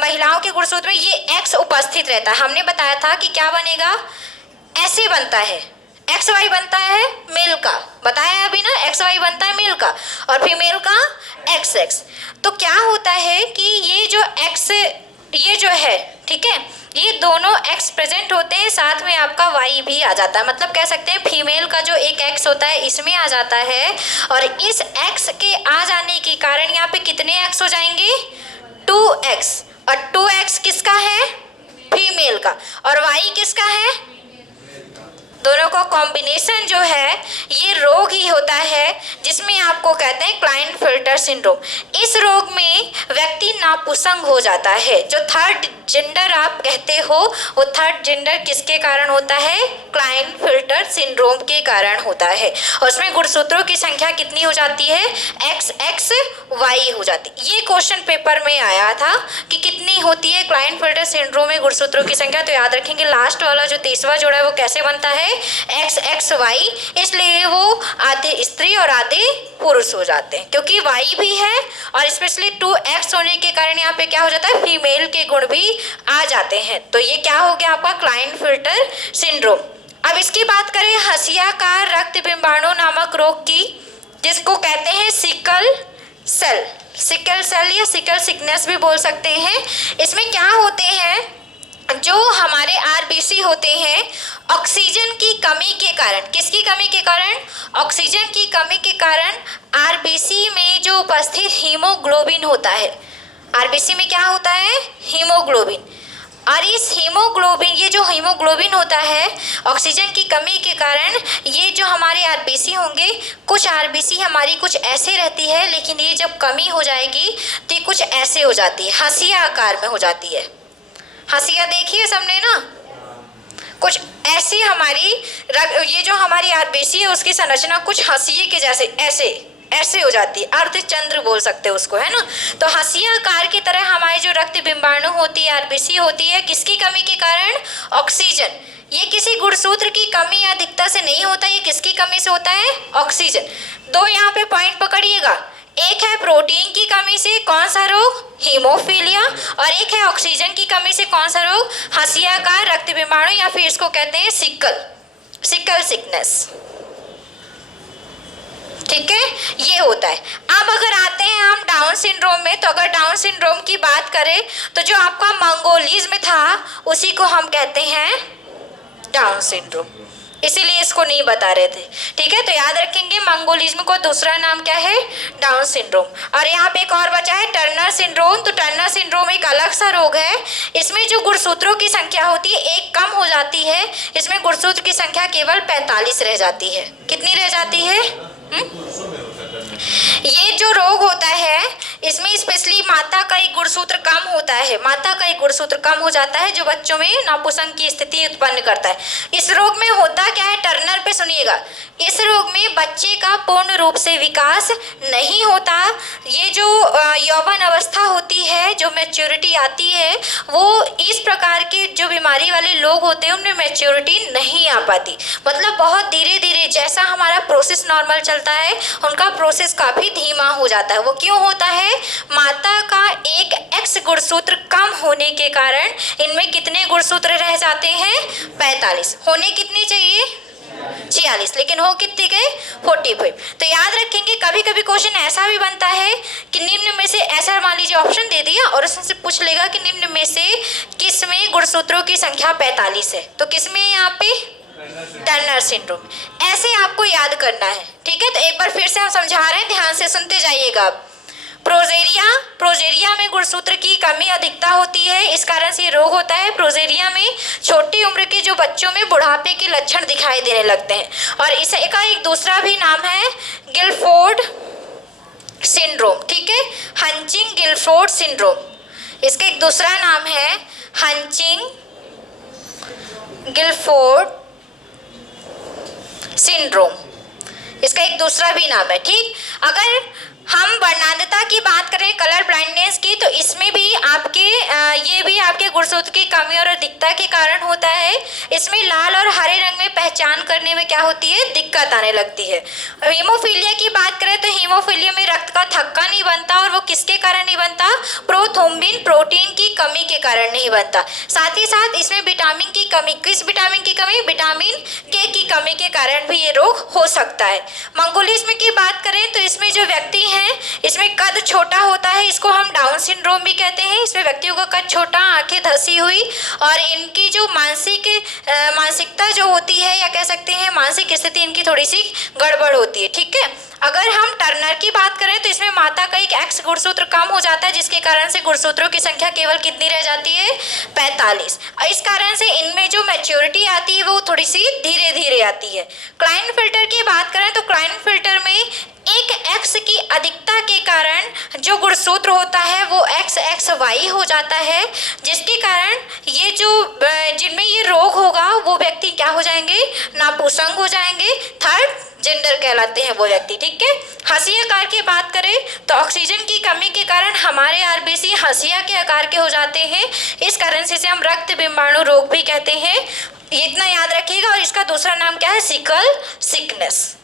महिलाओं के गुणसूत्र में ये X उपस्थित रहता है। हमने बताया था कि क्या बनेगा, ऐसे बनता है, XY बनता है मेल का, बताया अभी ना, XY बनता है मेल का और फीमेल का XX। तो क्या होता है कि ये जो X, ये जो है, ठीक है, ये दोनों X प्रेजेंट होते हैं, साथ में आपका Y भी आ जाता है। मतलब कह सकते हैं फीमेल का जो एक X होता है इसमें आ जाता है, और इस X के आ जाने के कारण यहाँ पे कितने X हो जाएंगे, 2X। और 2X किसका है, फीमेल का, और Y किसका है, दोनों का कॉम्बिनेशन जो है ये रोग ही होता है जिसमें आपको कहते हैं क्लाइनफेल्टर सिंड्रोम। इस रोग में व्यक्ति नापुसंग हो जाता है। जो थर्ड जेंडर आप कहते हो वो थर्ड जेंडर किसके कारण होता है, क्लाइनफेल्टर सिंड्रोम के कारण होता है। और उसमें गुणसूत्रों की संख्या कितनी हो जाती है, XXY हो जाती है। ये क्वेश्चन पेपर में आया था कि कितनी होती है क्लाइनफेल्टर सिंड्रोम में गुणसूत्रों की संख्या। तो याद रखेंगे लास्ट वाला जो 30वां जोड़ा है वो कैसे बनता है, XXY, इसलिए वो आधे स्त्री और आधे पुरुष हो जाते हैं क्योंकि Y भी है और स्पेशली 2X होने के कारण यहाँ पे क्या हो जाता है, फीमेल के गुण भी आ जाते हैं। तो ये क्या हो गया आपका क्लाइनफेल्टर सिंड्रोम। अब इसकी बात करें हसिया का रक्त बिंबाणु नामक रोग की, जिसको कहते हैं सिकल सेल, सिकल सेल या सिकल सिकनेस भी बोल सकते हैं। इसमें क्या होते हैं, जो हमारे आरबीसी होते हैं ऑक्सीजन की कमी के कारण, किसकी कमी के कारण, ऑक्सीजन की कमी के कारण आरबीसी में जो उपस्थित हीमोग्लोबिन होता है, आरबीसी में क्या होता है, हीमोग्लोबिन। और इस हीमोग्लोबिन, ये जो हीमोग्लोबिन होता है ऑक्सीजन की कमी के कारण, ये जो हमारे आरबीसी होंगे, कुछ आरबीसी हमारी कुछ ऐसे रहती है, लेकिन ये जब कमी हो जाएगी तो ये कुछ ऐसे हो जाती है, हंसिया आकार में हो जाती है। हंसिया देखिए सबने ना, कुछ ऐसी हमारी ये जो हमारी आरबीसी है उसकी संरचना कुछ हंसिए के जैसे ऐसे ऐसे हो जाती है, अर्धचंद्र बोल सकते हैं उसको, है ना। तो हंसिया आकार की तरह हमारी जो रक्त बिंबाणु होती है, आरबीसी होती है, किसकी कमी के कारण, ऑक्सीजन। ये किसी गुणसूत्र की कमी या अधिकता से नहीं होता, ये किसकी कमी से होता है, ऑक्सीजन। दो यहाँ पे पॉइंट पकड़िएगा, एक है प्रोटीन की कमी से कौन सा रोग, हीमोफीलिया, और एक है ऑक्सीजन की कमी से कौन सा रोग, हंसिया का रक्त बिंबाणु, या फिर इसको कहते हैं सिकल सिकनेस। ठीक है, ये होता है। अब अगर आते हैं हम डाउन सिंड्रोम में, तो अगर डाउन सिंड्रोम की बात करें तो जो आपका मंगोलिज्म था उसी को हम कहते हैं डाउन सिंड्रोम। इसीलिए इसको नहीं बता रहे थे। ठीक है, तो याद रखेंगे मंगोलिज्म को दूसरा नाम क्या है, डाउन सिंड्रोम। और यहाँ पे एक और बचा है टर्नर सिंड्रोम। तो टर्नर सिंड्रोम एक अलग सा रोग है, इसमें जो गुणसूत्रों की संख्या होती है एक कम हो जाती है, इसमें गुणसूत्र की संख्या केवल 45 रह जाती है। कितनी रह जाती है? ये जो रोग होता है इसमें स्पेशली माता का एक गुणसूत्र कम होता है, माता का एक गुणसूत्र कम हो जाता है जो बच्चों में नापुंसक की स्थिति उत्पन्न करता है। इस रोग में होता क्या है, टर्नर पे सुनिएगा, इस रोग में बच्चे का पूर्ण रूप से विकास नहीं होता। ये जो यौवन अवस्था होती है, जो मैच्योरिटी आती है, वो इस प्रकार के जो बीमारी वाले लोग होते हैं उनमें मैच्योरिटी नहीं आ पाती। मतलब बहुत धीरे धीरे, जैसा हमारा प्रोसेस नॉर्मल चलता है उनका प्रोसेस काफ़ी धीमा हो जाता है। वो क्यों होता है? माता का एक एक्स गुणसूत्र कम होने के कारण इनमें कितने गुणसूत्र रह जाते हैं? 45। होने कितने चाहिए? 46, लेकिन हो कितने गए? 45। तो याद रखेंगे कभी कभी क्वेश्चन ऐसा भी बनता है कि निम्न में से, ऐसा मान लीजिए ऑप्शन दे दिया और उससे पूछ लेगा कि निम्न में से किस में गुणसूत्रों की संख्या 45 है, तो किस में यहाँ पे? Turner syndrome. ऐसे आपको याद करना है। ठीक है, तो एक बार फिर से हम समझा रहे हैं, ध्यान से सुनते जाइएगा आप। प्रोजेरिया में गुणसूत्र की कमी अधिकता होती है, इस कारण से ये रोग होता है। प्रोजेरिया में छोटी उम्र के जो बच्चों में बुढ़ापे के लक्षण दिखाई देने लगते हैं। और इसका एक दूसरा भी नाम है गिलफोर्ड सिंड्रोम। ठीक है, हंचिंग गिलफोर्ड सिंड्रोम, इसका एक दूसरा नाम है हंचिंग गिलफोर्ड सिंड्रोम, इसका एक दूसरा भी नाम है। ठीक, अगर हम वर्णांधता की बात करें, कलर ब्लाइंडनेस की, तो इसमें भी आपके ये भी आपके गुणसूत्र की कमी और अधिकता के कारण होता है। इसमें लाल और हरे रंग में पहचान करने में क्या होती है? दिक्कत आने लगती है। हीमोफीलिया की बात करें तो हीमोफीलिया में रक्त का थक्का नहीं बनता, और वो किसके कारण नहीं बनता? प्रोथ्रोम्बिन प्रोटीन की कमी के कारण नहीं बनता। साथ ही साथ इसमें विटामिन की कमी, किस विटामिन की कमी? विटामिन के की कमी के कारण भी ये रोग हो सकता है। मंगोलिज्म की बात करें तो इसमें जो व्यक्ति हैं इसमें कद छोटा होता है, इसको हम डाउन सिंड्रोम भी कहते हैं। इसमें व्यक्तियों का कद छोटा, आंखें धसी हुई, और इनकी जो मानसिकता जो होती है, या कह सकते हैं मानसिक स्थिति इनकी थोड़ी सी गड़बड़ होती है। ठीक है, अगर हम टर्नर की बात करें तो इसमें माता का एक एक्स गुणसूत्र कम हो जाता है, जिसके कारण से गुणसूत्रों की संख्या केवल कितनी रह जाती है? 45। इस कारण से इनमें जो मैच्योरिटी आती है वो थोड़ी सी धीरे धीरे आती है। क्लाइनफिल्टर की बात करें तो क्लाइनफिल्टर में एक एक्स की अधिकता के कारण जो गुणसूत्र होता है वो XXY हो जाता है, जिसके कारण ये जो जिनमें ये रोग होगा वो व्यक्ति क्या हो जाएंगे? नापुंसक हो जाएंगे, थर्ड जेंडर कहलाते हैं वो व्यक्ति। ठीक है, हंसी आकार की बात करें तो ऑक्सीजन की कमी के कारण हमारे आरबीसी हंसिया के आकार के हो जाते हैं, इस कारण से इसे हम रक्त बिंबाणु रोग भी कहते हैं। ये इतना याद रखिएगा। और इसका दूसरा नाम क्या है? Sickle sickness.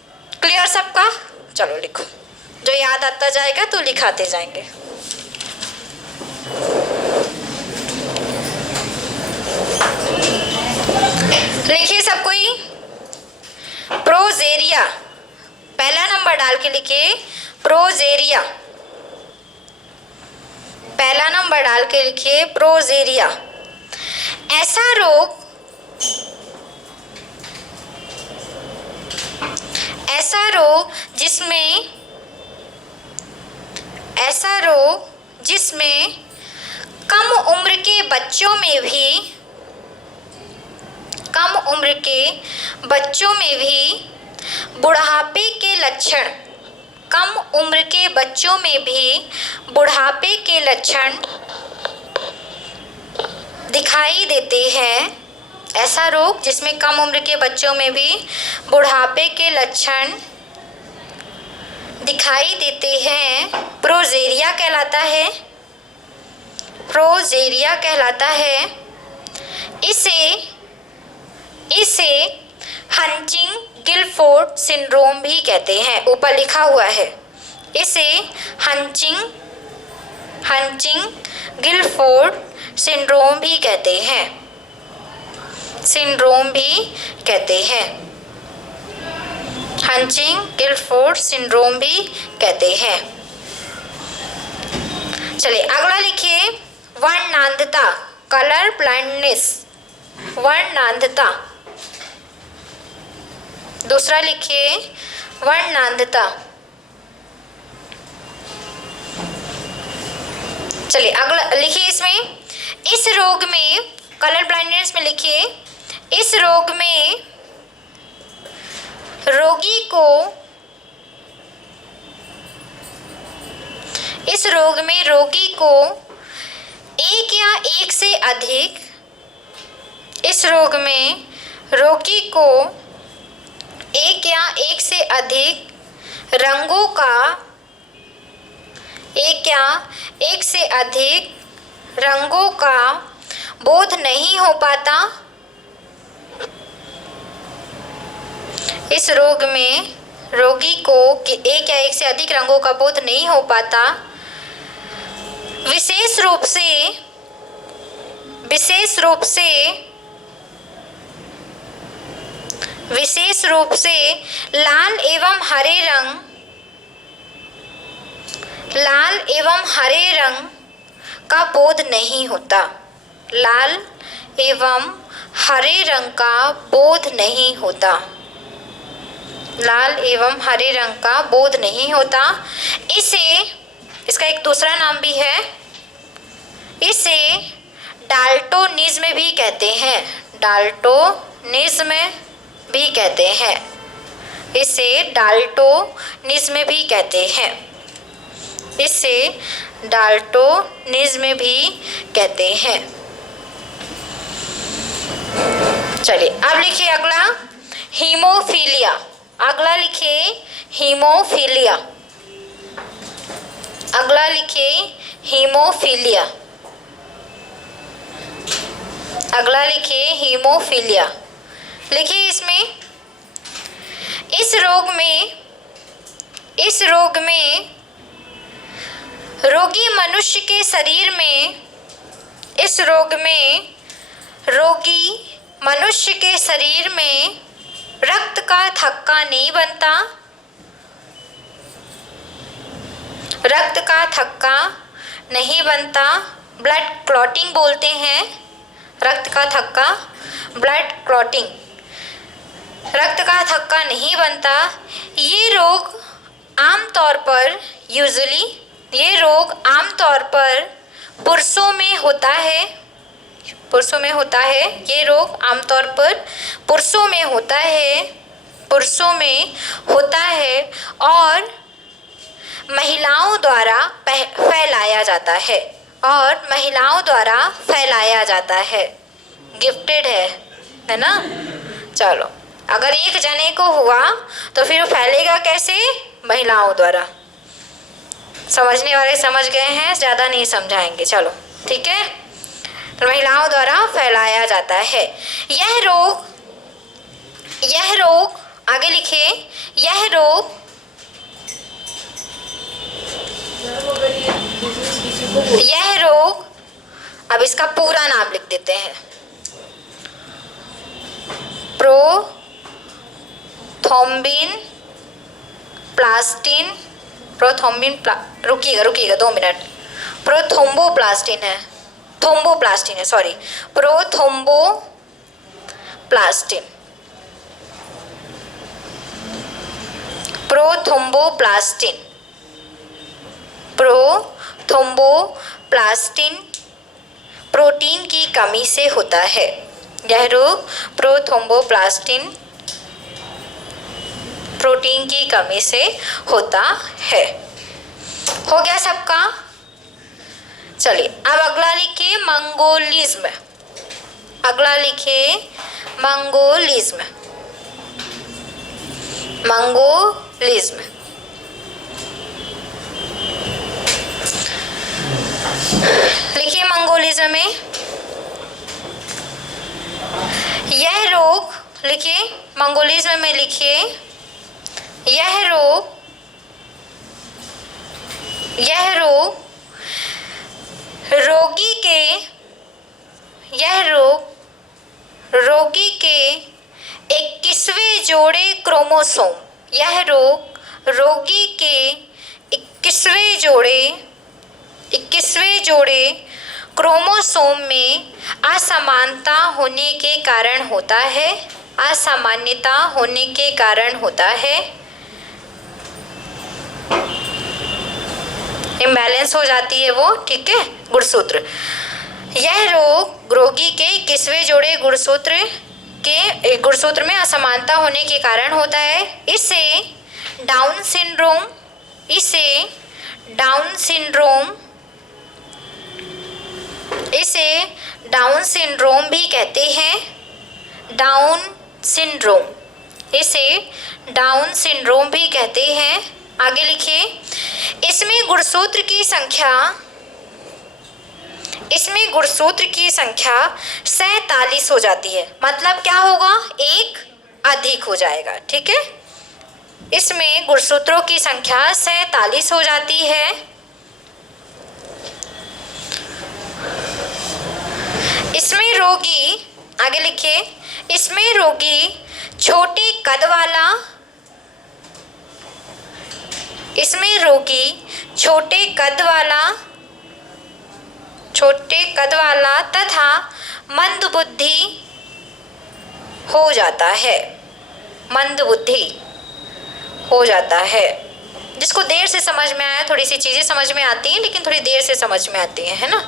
क्लियर सबका? चलो लिखो, जो याद आता जाएगा तो लिखाते जाएंगे। लिखिए सब कोई। प्रोजेरिया, पहला नंबर डाल के लिखिए प्रोजेरिया, पहला नंबर डाल के लिखिए प्रोजेरिया। ऐसा रोग जिसमें कम उम्र के बच्चों में भी बुढ़ापे के लक्षण, कम उम्र के बच्चों में भी बुढ़ापे के लक्षण दिखाई देते हैं। ऐसा रोग जिसमें कम उम्र के बच्चों में भी बुढ़ापे के लक्षण दिखाई देते हैं, प्रोजेरिया कहलाता है। प्रोजेरिया कहलाता है। इसे हंचिंग गिलफोर्ड सिंड्रोम भी कहते हैं, ऊपर लिखा हुआ है। इसे हंचिंग गिलफोर्ड सिंड्रोम भी कहते हैं, हंचिंग गिलफोर्ड सिंड्रोम भी कहते हैं। चलिए अगला लिखिए वर्णांधता, कलर ब्लाइंडनेस। वर्णांधता, दूसरा लिखिए वर्णांधता। चलिए अगला लिखिए, इसमें इस रोग में, कलर ब्लाइंडनेस में लिखिए, इस रोग में रोगी को, इस रोग में रोगी को एक या एक से अधिक, इस रोग में रोगी को एक या एक से अधिक रंगों का, एक या एक से अधिक रंगों का बोध नहीं हो पाता। इस रोग में रोगी को एक या एक से अधिक रंगों का बोध नहीं हो पाता। विशेष रूप से लाल एवं हरे रंग का बोध नहीं होता। लाल एवं हरे रंग का बोध नहीं होता। लाल एवं हरे रंग का बोध नहीं होता। इसका एक दूसरा नाम भी है, इसे डाल्टोनिज्म भी कहते हैं। डाल्टोनिज्म भी कहते हैं। इसे डाल्टोनिज्म भी कहते हैं। इसे डाल्टोनिज्म भी कहते हैं। चलिए अब लिखिए अगला हीमोफीलिया। अगला लिखिए हीमोफीलिया। अगला लिखिए हीमोफीलिया। अगला लिखिए हीमोफीलिया। लिखिए इसमें इस रोग में रोगी मनुष्य के शरीर में, इस रोग में रोगी मनुष्य के शरीर में रक्त का थक्का नहीं बनता। रक्त का थक्का नहीं बनता। ब्लड क्लॉटिंग बोलते हैं। रक्त का थक्का, ब्लड क्लॉटिंग। रक्त का थक्का नहीं बनता। ये रोग आमतौर पर ये रोग आमतौर पर पुरुषों में होता है। पुरुषों में होता है। ये रोग आमतौर पर पुरुषों में होता है। पुरुषों में होता है और महिलाओं द्वारा फैलाया जाता है। और महिलाओं द्वारा फैलाया जाता है। गिफ्टेड है ना। चलो, अगर एक जने को हुआ तो फिर फैलेगा कैसे? महिलाओं द्वारा। समझने वाले समझ गए हैं, ज़्यादा नहीं समझाएंगे। चलो ठीक है। तो महिलाओं द्वारा फैलाया जाता है। यह रोग आगे लिखिए, यह रोग अब इसका पूरा नाम लिख देते हैं। रुकिएगा 2 मिनट। प्रोथ्रोम्बोप्लास्टिन है, सॉरी, प्रोथ्रोम्बोप्लास्टिन प्रोटीन की कमी से होता है। यह रोग प्रोथ्रोम्बोप्लास्टिन प्रोटीन की कमी से होता है। हो गया सबका? चलिए अब अगला लिखिए मंगोलिज्म। अगला लिखिए मंगोलिज्म। मंगोलिज्म लिखिए मंगोलिज्म में यह रोग, लिखिए मंगोलिज्म में लिखिए यह रोग रोगी के 21वें जोड़े क्रोमोसोम, यह रोग रोगी के 21वें जोड़े क्रोमोसोम में असमानता होने के कारण होता है। असामान्यता होने के कारण होता है। इम्बैलेंस हो जाती है वो, ठीक है। गुणसूत्र, यह रोग रोगी के किसवें जोड़े गुणसूत्र में असमानता होने के कारण होता है। इसे डाउन सिंड्रोम भी कहते हैं। इसे डाउन सिंड्रोम भी कहते हैं। आगे लिखिए, इसमें गुणसूत्र की संख्या 47 हो जाती है। मतलब क्या होगा, एक अधिक हो जाएगा, ठीक है। इसमें गुणसूत्रों की संख्या 47 हो जाती है। इसमें रोगी, आगे लिखिए, इसमें रोगी छोटे कद वाला तथा मंदबुद्धि हो जाता है। जिसको देर से समझ में आया, थोड़ी सी चीज़ें समझ में आती हैं लेकिन थोड़ी देर से समझ में आती हैं, है ना।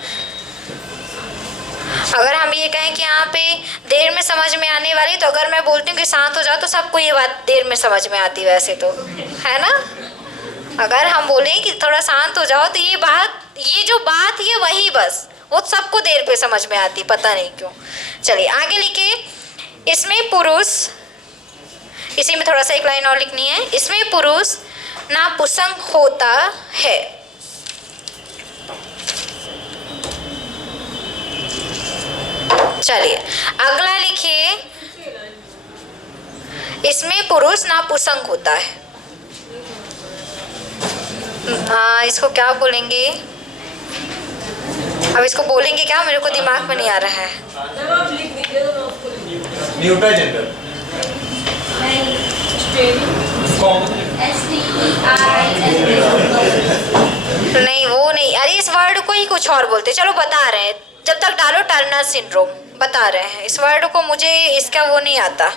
अगर हम ये कहें कि यहाँ पे देर में समझ में आने वाली, तो अगर मैं बोलती हूँ कि शांत हो जाओ तो सबको ये बात देर में समझ में आती, वैसे तो, है ना। अगर हम बोलें कि थोड़ा शांत हो जाओ तो ये जो बात है वही बस वो सबको देर पे समझ में आती, पता नहीं क्यों। चलिए आगे लिखिए, इसमें पुरुष, इसी में थोड़ा सा एक लाइन और लिखनी है। इसमें पुरुष नापुंसक होता है। चलिए अगला लिखिए, इसमें पुरुष नापुंसक होता है। इसको क्या बोलेंगे, अब इसको बोलेंगे क्या, मेरे को दिमाग में नहीं आ रहा है। न्यूट्रल जेंडर, नहीं वो नहीं, अरे इस वर्ड को ही कुछ और बोलते, चलो बता रहे हैं, जब तक डालो टर्नर सिंड्रोम, बता रहे हैं। इस वर्ड को मुझे इसका वो नहीं आता।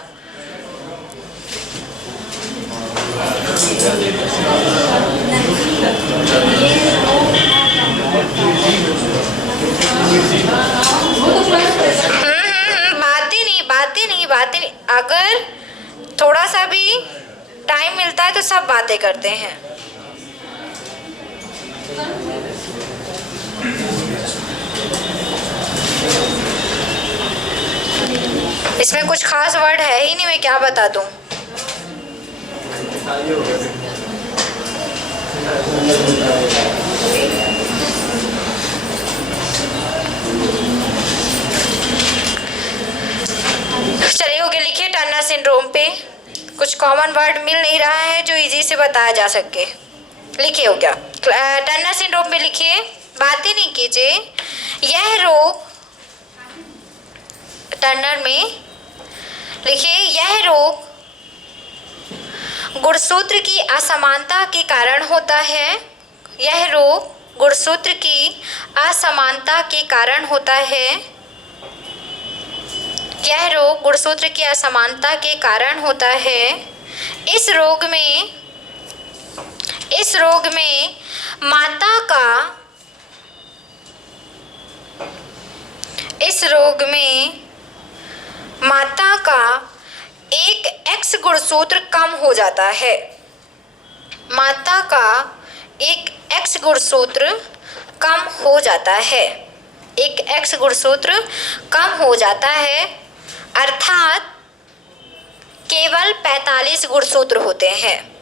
बातें नहीं, अगर थोड़ा सा भी टाइम मिलता है तो सब बातें करते हैं। इसमें कुछ खास वर्ड है ही नहीं, मैं क्या बता दूं। चलिए हो गया, लिखिए टर्नर सिंड्रोम पे कुछ कॉमन वर्ड मिल नहीं रहा है जो इजी से बताया जा सके। लिखिए हो गया, टर्नर सिंड्रोम पे लिखिए, बातें नहीं कीजिए। यह रोग, टर्नर में लिखिए, यह रोग गुणसूत्र की असमानता के कारण होता है। यह रोग गुणसूत्र की असमानता के कारण होता है। यह रोग गुणसूत्र की असमानता के कारण होता है। इस रोग में माता का एक एक्स गुणसूत्र कम हो जाता है। माता का एक एक्स गुणसूत्र कम हो जाता है। एक एक्स गुणसूत्र कम हो जाता है, अर्थात केवल 45 गुणसूत्र होते हैं।